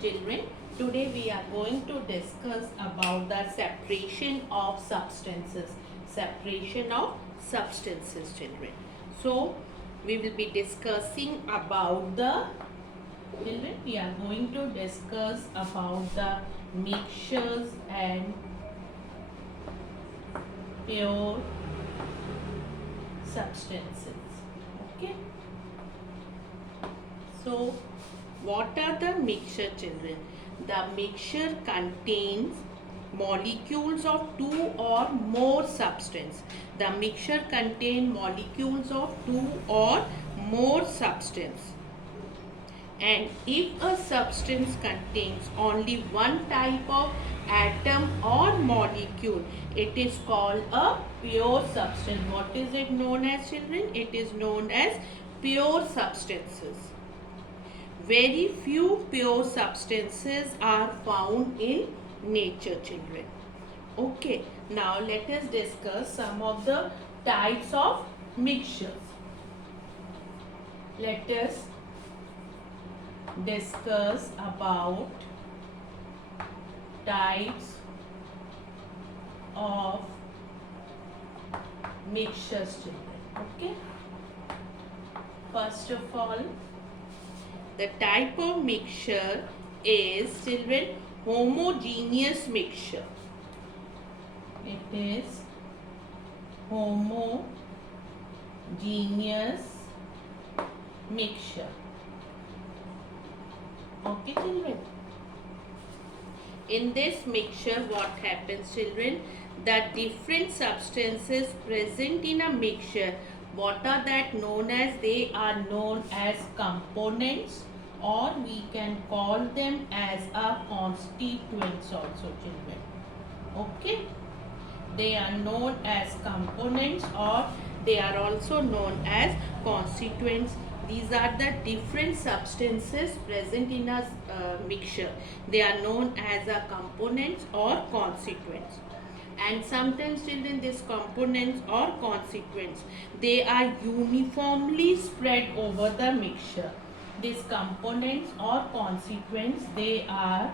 children. Today we are going to discuss about the separation of substances. Separation of substances, children. So we will be discussing about the children. We are going to discuss about the mixtures and pure substances. Okay. So what are the mixture, children? The mixture contains molecules of two or more substance. The mixture contains molecules of two or more substance. And if a substance contains only one type of atom or molecule, it is called a pure substance. What is it known as, children? It is known as pure substances. Very few pure substances are found in nature, children. Okay, now let us discuss some of the types of mixtures. Let us discuss about types of mixtures, children. Okay. First of all, the type of mixture is, children, homogeneous mixture. It is homogeneous mixture. Okay, children. In this mixture, what happens, children? The different substances present in a mixture, what are that known as? They are known as components, or we can call them as a constituents also, children. Okay. They are known as components, or they are also known as constituents. These are the different substances present in a mixture. They are known as a components or constituents. And sometimes, children, these components or constituents, they are uniformly spread over the mixture. These components or constituents, they are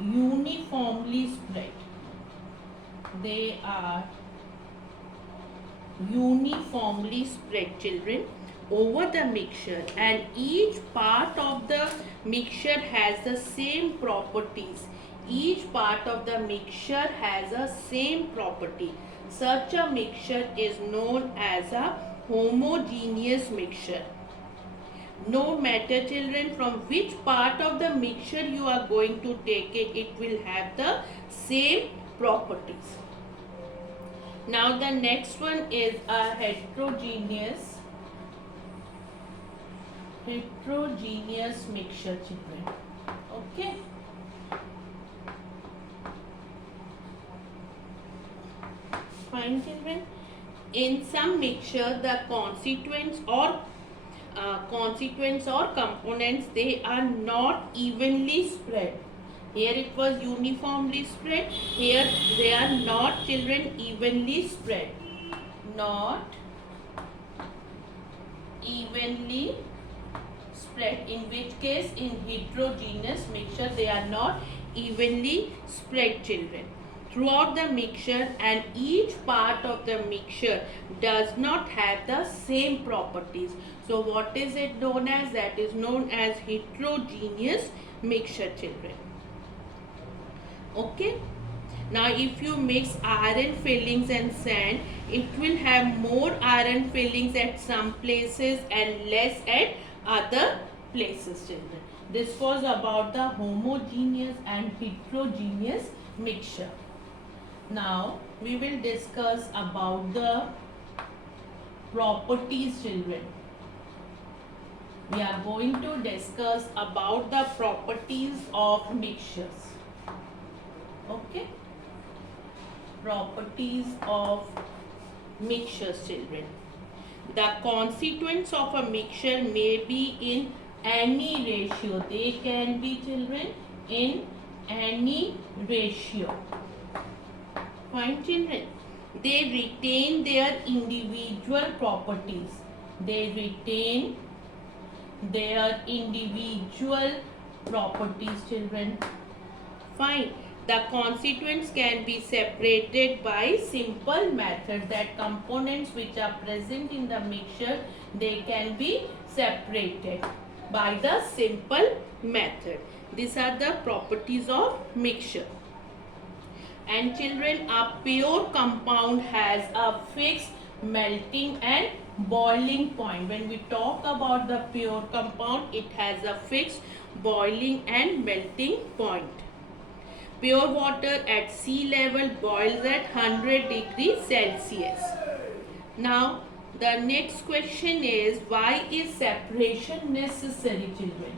uniformly spread. They are uniformly spread, children, over the mixture, and each part of the mixture has the same properties. Each part of the mixture has a same property. Such a mixture is known as a homogeneous mixture. No matter, children, from which part of the mixture you are going to take it, it will have the same properties. Now the next one is a heterogeneous mixture, children. Okay. Fine, children. In some mixture, the constituents or components, they are not evenly spread. Here it was uniformly spread. Here they are not, children, evenly spread. Not evenly spread. In which case, in heterogeneous mixture, they are not evenly spread, children, throughout the mixture, and each part of the mixture does not have the same properties. So what is it known as? That is known as heterogeneous mixture, children. Okay. Now if you mix iron fillings and sand, it will have more iron fillings at some places and less at other places, children. This was about the homogeneous and heterogeneous mixture. Now we will discuss about the properties, children. We are going to discuss about the properties of mixtures. Okay. Properties of mixtures, children. The constituents of a mixture may be in any ratio. They can be, children, in any ratio. Fine, children. They retain their individual properties. They retain their individual properties, children. Fine. The constituents can be separated by simple method. That components which are present in the mixture, they can be separated by the simple method. These are the properties of mixture. And children, a pure compound has a fixed melting and boiling point. When we talk about the pure compound, it has a fixed boiling and melting point. Pure water at sea level boils at 100 degrees Celsius. Now, the next question is, why is separation necessary, children?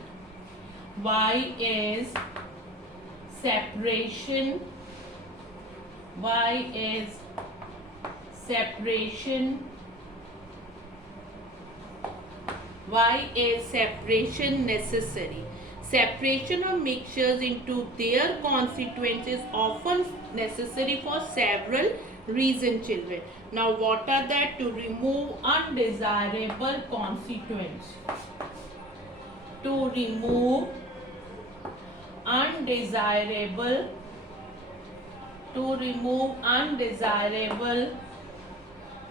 Why is separation necessary? Separation of mixtures into their constituents is often necessary for several reasons, children. Now, what are that? To remove undesirable constituents. To remove undesirable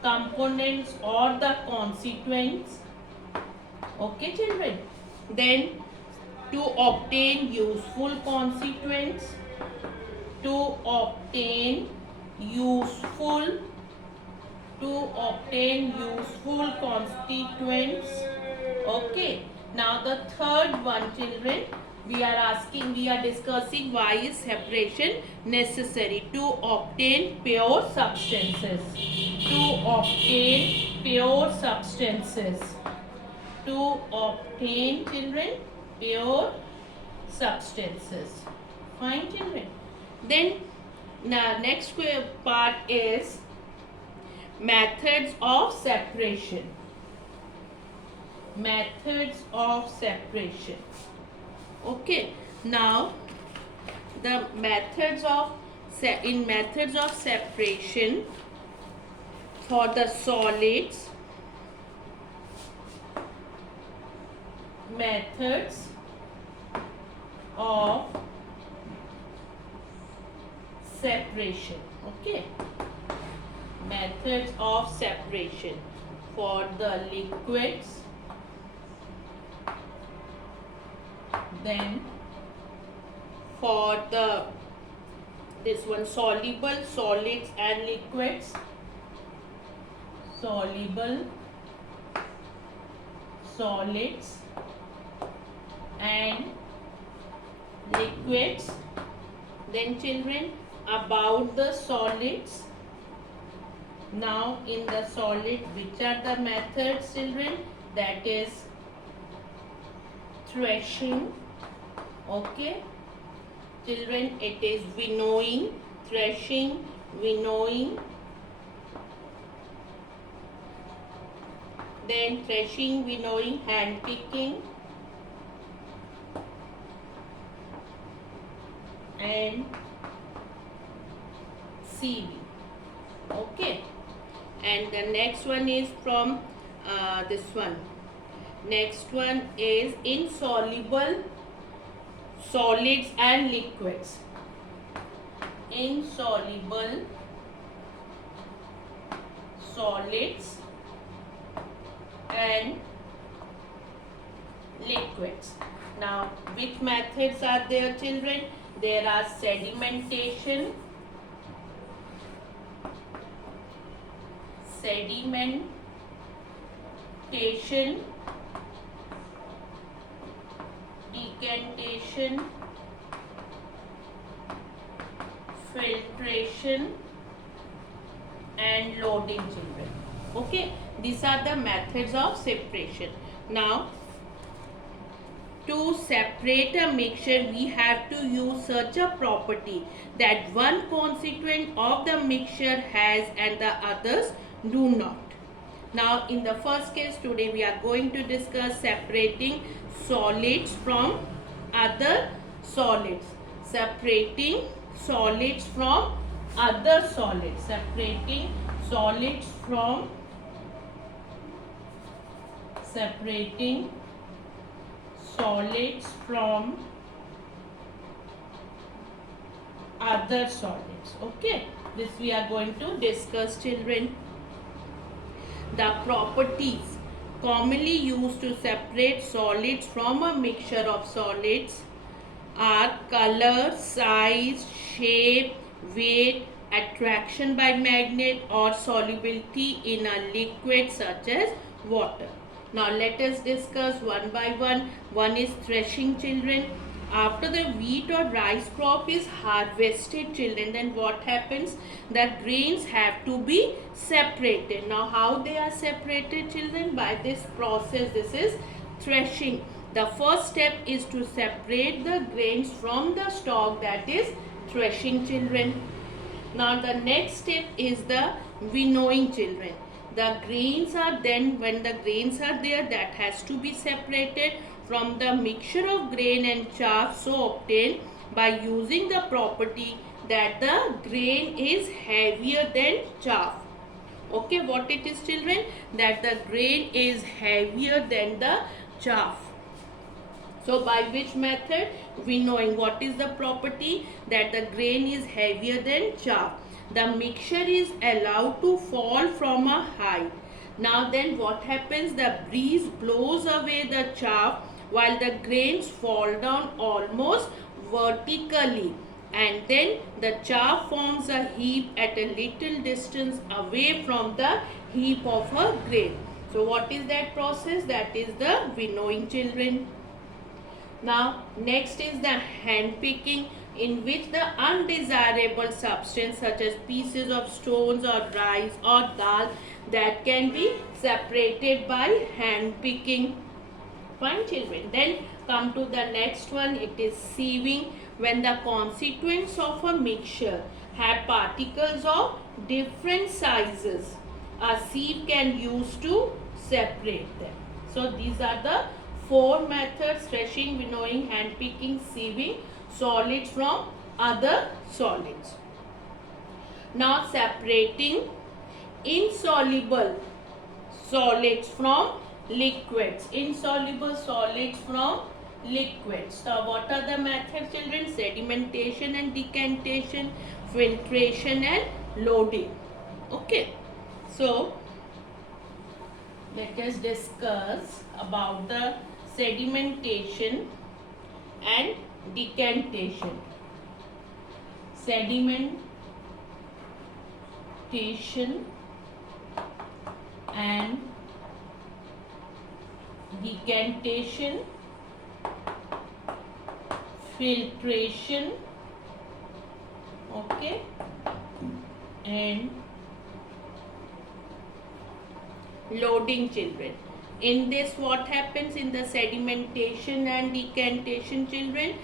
components or the constituents. Okay, children. Then to obtain useful constituents. Okay. Now the third one, children, we are discussing why is separation necessary. To obtain pure substances. Children, pure substances. Fine, children. Then next part is methods of separation. Okay. Now the methods of separation for the solids. Methods of separation. Okay. Methods of separation for the liquids. Then for the soluble, solids and liquids. Soluble, solids and liquids. Then children, about the solids. Now in the solid, which are the methods, children? That is threshing. Okay, children, it is winnowing, threshing, winnowing. Then threshing, winnowing, hand picking, and sieving. Okay, and the next one is from this one. Next one is insoluble solids and liquids. Insoluble solids and liquids. Now, which methods are there, children? There are sedimentation, decantation, filtration and loading, children. Okay, these are the methods of separation. Now, to separate a mixture, we have to use such a property that one constituent of the mixture has and the others do not. Now, in the first case, today we are going to discuss separating solids from other solids. Separating solids from other solids. Separating solids from other solids. Okay, this we are going to discuss, children. The properties commonly used to separate solids from a mixture of solids are color, size, shape, weight, attraction by magnet, or solubility in a liquid such as water. Now let us discuss one by one. One is threshing, children. After the wheat or rice crop is harvested, children, then what happens? The grains have to be separated. Now how they are separated, children? By this process. This is threshing. The first step is to separate the grains from the stalk, that is threshing, children. Now the next step is the winnowing, children. The grains are then, when the grains are there, that has to be separated from the mixture of grain and chaff, so obtained by using the property that the grain is heavier than chaff. Okay, what it is, children? That the grain is heavier than the chaff. So by which method? Winnowing. What is the property? That the grain is heavier than chaff. The mixture is allowed to fall from a height. Now then what happens? The breeze blows away the chaff while the grains fall down almost vertically, and then the chaff forms a heap at a little distance away from the heap of a grain. So what is that process? That is the winnowing, children. Now next is the hand picking, in which the undesirable substance such as pieces of stones or rice or dal, that can be separated by hand picking. Fine, children. Then come to the next one. It is sieving, when the constituents of a mixture have particles of different sizes. A sieve can use to separate them. So these are the four methods: threshing, winnowing, hand picking, sieving solids from other solids. Now separating insoluble solids from liquids. Insoluble solids from liquids. So what are the methods, children? Sedimentation and decantation, filtration and loading. Okay. So let us discuss about the sedimentation and decantation. Sedimentation and decantation, filtration, okay, and loading, children. In this, what happens in the sedimentation and decantation, children?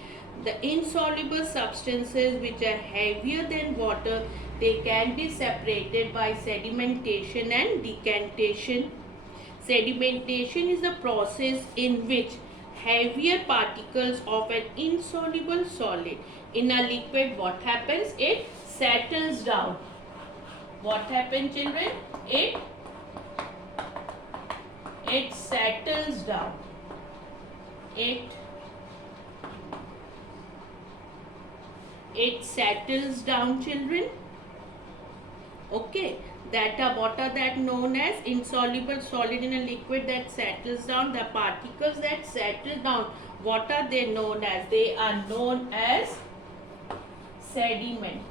The insoluble substances which are heavier than water, they can be separated by sedimentation and decantation. Sedimentation is a process in which heavier particles of an insoluble solid in a liquid, what happens? It settles down. What happens, children? It settles down. It settles down, children. Okay, that are what are that known as insoluble solid in a liquid that settles down. The particles that settle down, what are they known as? They are known as sediment.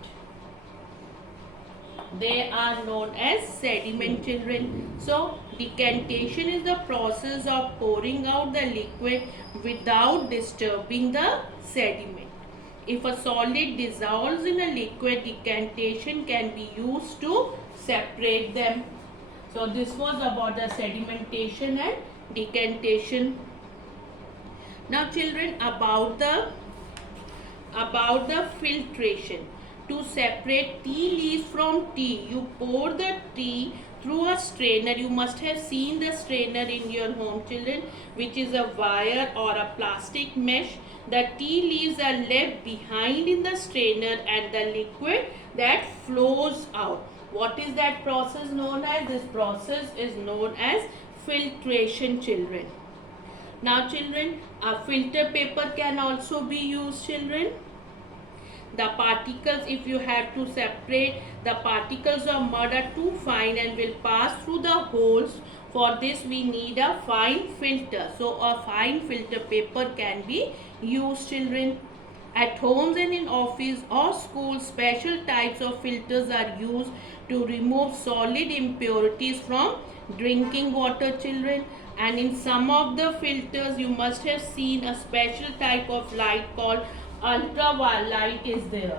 They are known as sediment, children. So decantation is the process of pouring out the liquid without disturbing the sediment. If a solid dissolves in a liquid, decantation can be used to separate them. So this was about the sedimentation and decantation. Now children, about the filtration. To separate tea leaves from tea, you pour the tea through a strainer. You must have seen the strainer in your home, children, which is a wire or a plastic mesh. The tea leaves are left behind in the strainer and the liquid that flows out. What is that process known as? This process is known as filtration, children. Now children, a filter paper can also be used, children. The particles, if you have to separate, the particles of mud are too fine and will pass through the holes. For this we need a fine filter. So a fine filter paper can be used, children. At homes and in office or schools, special types of filters are used to remove solid impurities from drinking water, children. And in some of the filters, you must have seen a special type of light called ultraviolet is there.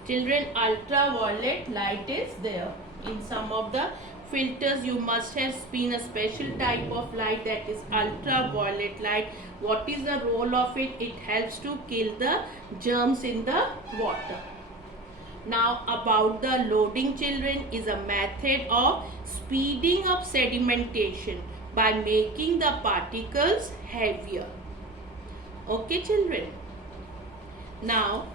Ultraviolet light is there. In some of the filters, you must have seen a special type of light, that is ultraviolet light. What is the role of it? It helps to kill the germs in the water. Now about the loading, children, is a method of speeding up sedimentation by making the particles heavier. Okay, children. Now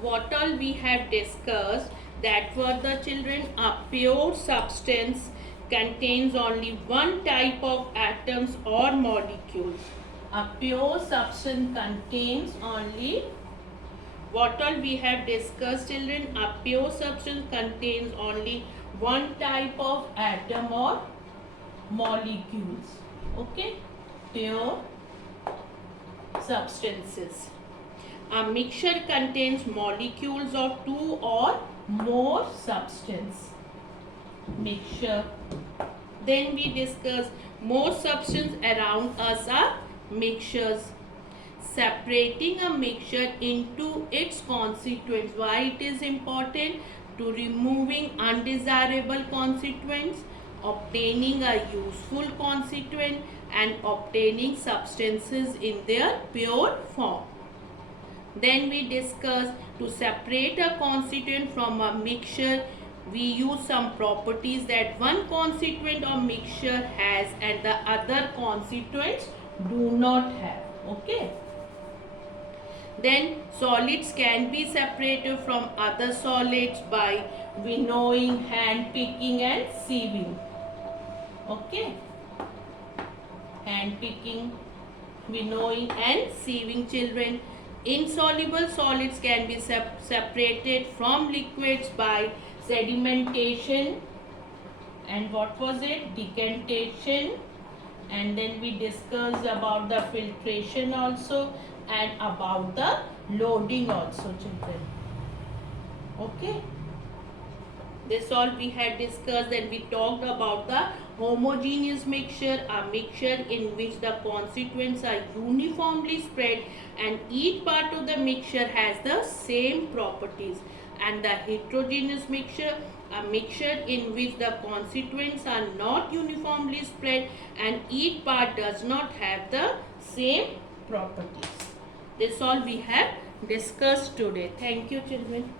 what all we have discussed, that were the children, a pure substance contains only one type of atoms or molecules. A pure substance contains only, what all we have discussed, children, a pure substance contains only one type of atom or molecules. Okay, pure substances. A mixture contains molecules of two or more substance. Mixture. Then we discuss more substance around us are mixtures. Separating a mixture into its constituents. Why it is important? To removing undesirable constituents, obtaining a useful constituent, and obtaining substances in their pure form. Then we discuss, to separate a constituent from a mixture, we use some properties that one constituent or mixture has and the other constituents do not have. Okay. Then solids can be separated from other solids by winnowing, hand picking and sieving. Okay. Hand picking, winnowing and sieving, children. Insoluble solids can be separated from liquids by sedimentation and what was it? Decantation. And then we discussed about the filtration also and about the loading also, children. Okay. This all we had discussed. And we talked about the homogeneous mixture, a mixture in which the constituents are uniformly spread and each part of the mixture has the same properties. And the heterogeneous mixture, a mixture in which the constituents are not uniformly spread and each part does not have the same properties. This all we have discussed today. Thank you, children.